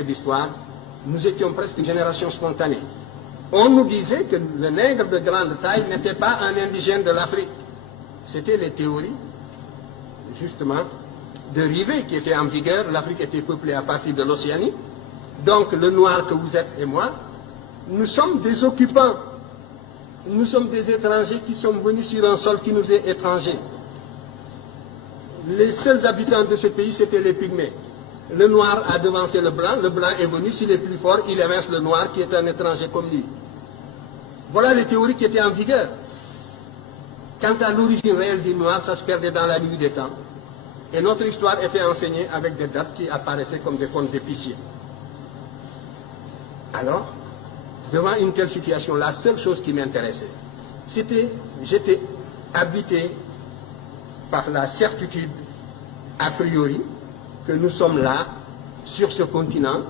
d'histoire, nous étions presque une génération spontanée. On nous disait que le nègre de grande taille n'était pas un indigène de l'Afrique. C'était les théories, justement, de Rivet qui étaient en vigueur. L'Afrique était peuplée à partir de l'Océanie. Donc le noir que vous êtes et moi, nous sommes des occupants. Nous sommes des étrangers qui sommes venus sur un sol qui nous est étranger. Les seuls habitants de ce pays, c'était les pygmées. Le noir a devancé le blanc est venu, s'il est plus fort, il évince le noir qui est un étranger comme lui. Voilà les théories qui étaient en vigueur. Quant à l'origine réelle du noir, ça se perdait dans la nuit des temps. Et notre histoire était enseignée avec des dates qui apparaissaient comme des contes d'épicier. Alors, devant une telle situation, la seule chose qui m'intéressait, j'étais habité par la certitude, a priori, que nous sommes là, sur ce continent,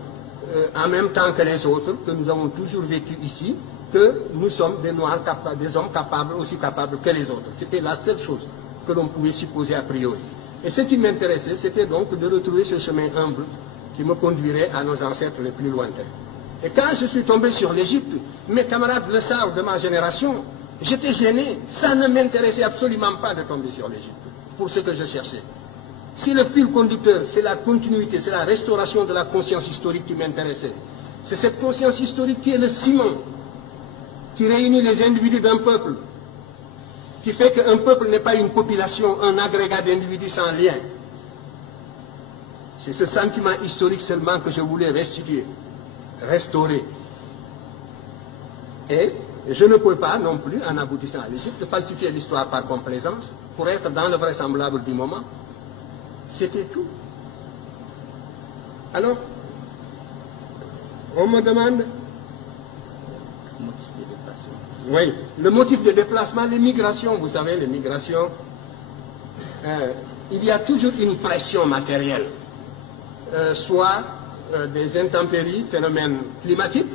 en même temps que les autres, que nous avons toujours vécu ici, que nous sommes des Noirs, des hommes capables, aussi capables que les autres. C'était la seule chose que l'on pouvait supposer a priori. Et ce qui m'intéressait, c'était donc de retrouver ce chemin humble qui me conduirait à nos ancêtres les plus lointains. Et quand je suis tombé sur l'Égypte, mes camarades le savent de ma génération, j'étais gêné. Ça ne m'intéressait absolument pas de tomber sur l'Égypte, pour ce que je cherchais. Si le fil conducteur, c'est la continuité, c'est la restauration de la conscience historique qui m'intéressait. C'est cette conscience historique qui est le ciment, qui réunit les individus d'un peuple, qui fait qu'un peuple n'est pas une population, un agrégat d'individus sans lien. C'est ce sentiment historique seulement que je voulais restituer, restaurer. Et je ne peux pas non plus, en aboutissant à l'Égypte, falsifier l'histoire par complaisance, pour être dans le vraisemblable du moment. C'était tout. Alors, on me demande... Oui, le motif de déplacement, les migrations, vous savez, les migrations, il y a toujours une pression matérielle, soit des intempéries, phénomènes climatiques,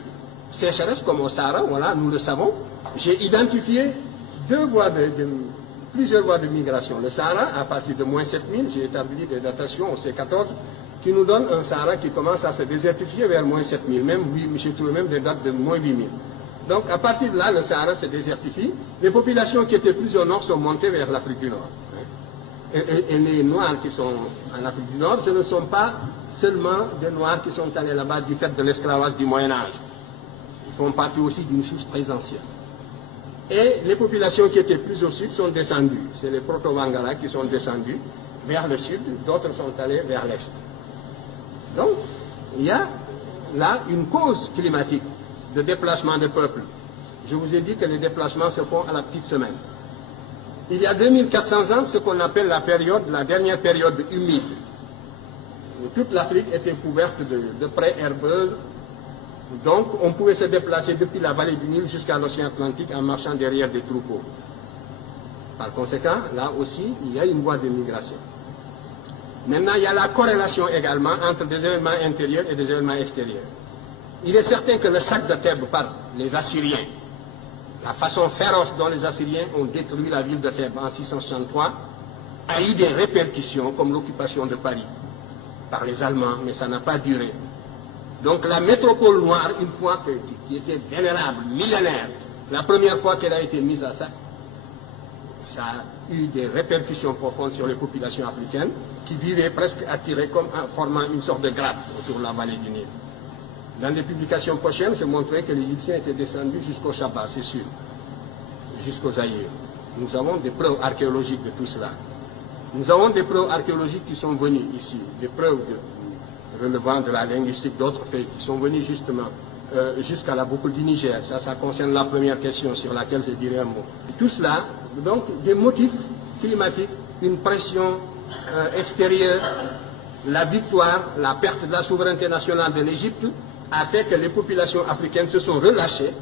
sécheresse comme au Sahara, voilà, nous le savons. J'ai identifié plusieurs voies de migration. Le Sahara, à partir de moins 7000, j'ai établi des datations au C14, qui nous donnent un Sahara qui commence à se désertifier vers moins 7000, même, j'ai trouvé même des dates de moins 8000. Donc, à partir de là, le Sahara se désertifie. Les populations qui étaient plus au nord sont montées vers l'Afrique du Nord. Et les Noirs qui sont en Afrique du Nord, ce ne sont pas seulement des Noirs qui sont allés là-bas du fait de l'esclavage du Moyen-Âge. Ils font partie aussi d'une source très ancienne. Et les populations qui étaient plus au sud sont descendues. C'est les Proto-Wangara qui sont descendus vers le sud, d'autres sont allés vers l'est. Donc, il y a là une cause climatique de déplacement de peuples. Je vous ai dit que les déplacements se font à la petite semaine. Il y a 2400 ans, ce qu'on appelle la dernière période humide, où toute l'Afrique était couverte de prés herbeuses. Donc, on pouvait se déplacer depuis la vallée du Nil jusqu'à l'océan Atlantique en marchant derrière des troupeaux. Par conséquent, là aussi, il y a une voie de migration. Maintenant, il y a la corrélation également entre des événements intérieurs et des événements extérieurs. Il est certain que le sac de Thèbes par les Assyriens, la façon féroce dont les Assyriens ont détruit la ville de Thèbes en 663, a eu des répercussions comme l'occupation de Paris par les Allemands, mais ça n'a pas duré. Donc la métropole noire, une fois qui était vénérable, millénaire, la première fois qu'elle a été mise à sac, ça a eu des répercussions profondes sur les populations africaines qui vivaient presque attirées comme en formant une sorte de grappe autour de la vallée du Nil. Dans les publications prochaines, je montrerai que les Égyptiens étaient descendus jusqu'au Shabbat, c'est sûr, jusqu'aux Zaïre. Nous avons des preuves archéologiques de tout cela. Nous avons des preuves archéologiques qui sont venues ici, des preuves relevant de la linguistique d'autres pays, qui sont venus justement jusqu'à la boucle du Niger. Ça concerne la première question sur laquelle je dirai un mot. Tout cela, donc, des motifs climatiques, une pression extérieure, la victoire, la perte de la souveraineté nationale de l'Égypte a fait que les populations africaines se sont relâchées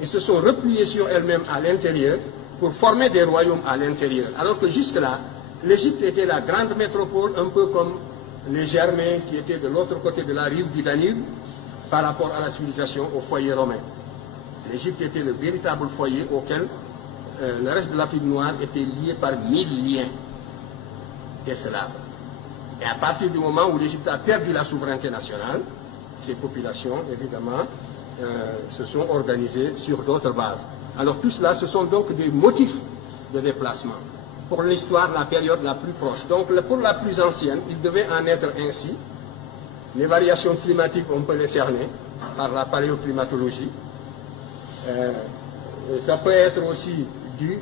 et se sont repliées sur elles-mêmes à l'intérieur pour former des royaumes à l'intérieur. Alors que jusque-là, l'Égypte était la grande métropole, un peu comme les Germains qui étaient de l'autre côté de la rive du Danube par rapport à la civilisation, au foyer romain. L'Égypte était le véritable foyer auquel le reste de l'Afrique noire était lié par 1000 liens d'esclaves. Et à partir du moment où l'Égypte a perdu la souveraineté nationale, ces populations, évidemment, se sont organisées sur d'autres bases. Alors tout cela, ce sont donc des motifs de déplacement. Pour l'histoire, la période la plus proche. Donc pour la plus ancienne, il devait en être ainsi. Les variations climatiques, on peut les cerner par la paléoclimatologie. Ça peut être aussi dû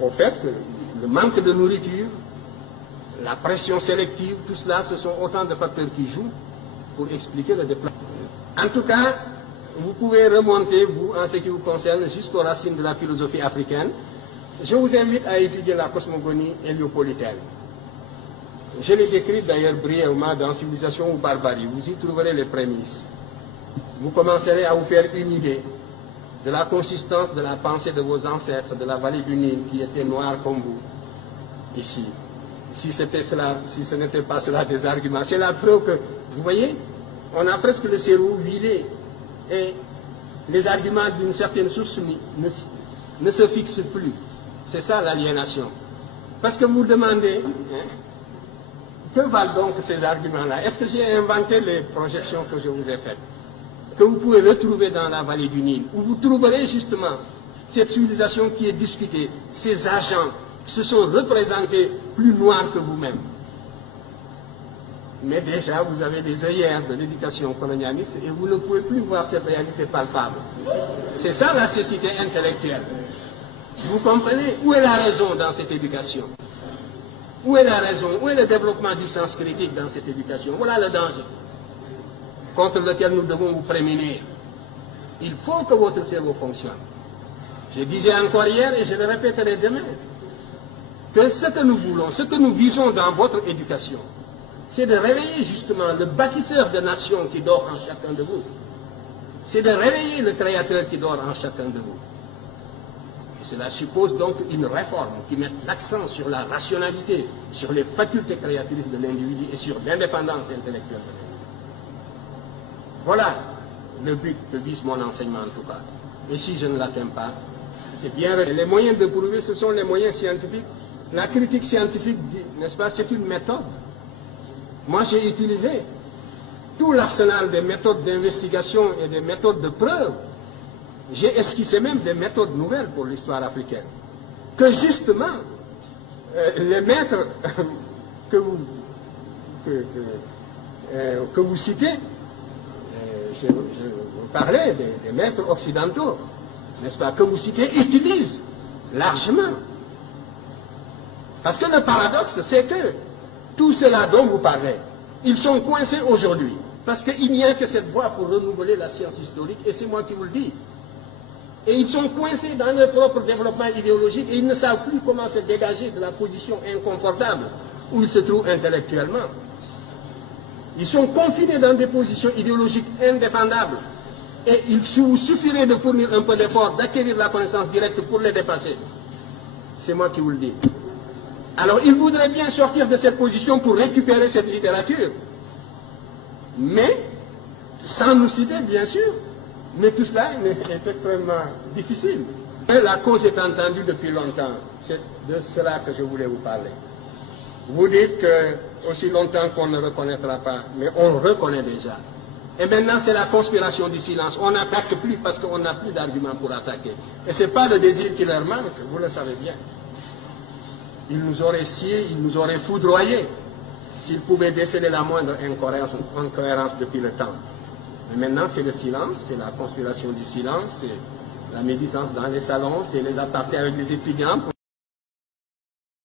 au fait que le manque de nourriture, la pression sélective, tout cela, ce sont autant de facteurs qui jouent pour expliquer le déplacement. En tout cas, vous pouvez remonter, vous, en ce qui vous concerne, jusqu'aux racines de la philosophie africaine. Je vous invite à étudier la cosmogonie héliopolitaine. Je l'ai décrite d'ailleurs brièvement dans Civilisation ou Barbarie. Vous y trouverez les prémices. Vous commencerez à vous faire une idée de la consistance de la pensée de vos ancêtres de la vallée du Nil, qui étaient noirs comme vous, ici. Si c'était cela, si ce n'était pas cela des arguments, c'est la preuve que, vous voyez, on a presque le cerveau vidé et les arguments d'une certaine source ne se fixent plus. C'est ça l'aliénation. Parce que vous demandez, que valent donc ces arguments-là? Est-ce que j'ai inventé les projections que je vous ai faites, que vous pouvez retrouver dans la vallée du Nil, où vous trouverez justement cette civilisation qui est discutée, ces agents qui se sont représentés plus noirs que vous-même. Mais déjà, vous avez des œillères de l'éducation colonialiste et vous ne pouvez plus voir cette réalité palpable. C'est ça la cécité intellectuelle. Vous comprenez? Où est la raison dans cette éducation? Où est la raison? Où est le développement du sens critique dans cette éducation? Voilà le danger contre lequel nous devons vous prémunir. Il faut que votre cerveau fonctionne. Je disais encore hier et je le répéterai demain, que ce que nous voulons, ce que nous visons dans votre éducation, c'est de réveiller justement le bâtisseur de nations qui dort en chacun de vous. C'est de réveiller le créateur qui dort en chacun de vous. Et cela suppose donc une réforme qui mette l'accent sur la rationalité, sur les facultés créatrices de l'individu et sur l'indépendance intellectuelle de l'individu. Voilà le but que vise mon enseignement en tout cas. Et si je ne l'atteins pas, c'est bien. Les moyens de prouver, ce sont les moyens scientifiques. La critique scientifique, n'est-ce pas, c'est une méthode. Moi, j'ai utilisé tout l'arsenal des méthodes d'investigation et des méthodes de preuve. J'ai esquissé même des méthodes nouvelles pour l'histoire africaine. Que justement, les maîtres que vous citez, je parlais des maîtres occidentaux, n'est-ce pas, que vous citez, utilisent largement. Parce que le paradoxe, c'est que tout cela dont vous parlez, ils sont coincés aujourd'hui. Parce qu'il n'y a que cette voie pour renouveler la science historique, et c'est moi qui vous le dis. Et ils sont coincés dans leur propre développement idéologique, et ils ne savent plus comment se dégager de la position inconfortable où ils se trouvent intellectuellement. Ils sont confinés dans des positions idéologiques indéfendables. Et il vous suffirait de fournir un peu d'effort, d'acquérir la connaissance directe pour les dépasser. C'est moi qui vous le dis. Alors, ils voudraient bien sortir de cette position pour récupérer cette littérature. Mais, sans nous citer, bien sûr. Mais tout cela est extrêmement difficile. Et la cause est entendue depuis longtemps. C'est de cela que je voulais vous parler. Vous dites que aussi longtemps qu'on ne reconnaîtra pas, mais on reconnaît déjà. Et maintenant, c'est la conspiration du silence. On n'attaque plus parce qu'on n'a plus d'arguments pour attaquer. Et ce n'est pas le désir qui leur manque, vous le savez bien. Ils nous auraient sciés, ils nous auraient foudroyés s'ils pouvaient déceler la moindre incohérence depuis le temps. Mais maintenant, c'est le silence, c'est la conspiration du silence, c'est la médisance dans les salons, c'est les apartés avec les étudiants.